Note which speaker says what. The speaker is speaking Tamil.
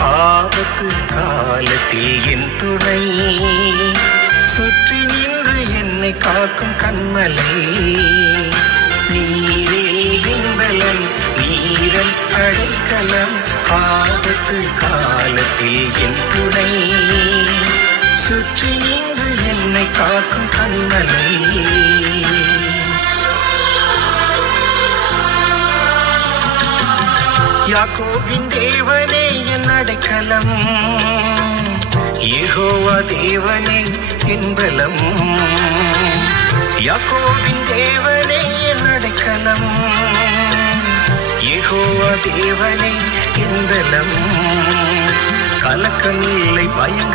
Speaker 1: ஆபத்து காலத்தில் என் துணை. சுற்றி நின்று என்னை காக்கும் கண்மலை. நீரே என்பலன் நீரல் அடைக்கலம் ஆபத்து காலத்தில் என் துணை. சுற்றி நின்று என்னை காக்கும் கண்மலை. யாக்கோவின் தேவனே என் அடைக்கலம். ஏகோவா தேவனே என் பலம். யாக்கோவின் தேவனே என் அடைக்கலம். ஏகோவா தேவனே என் பலம். கலக்கம் இல்லை பயங்கள்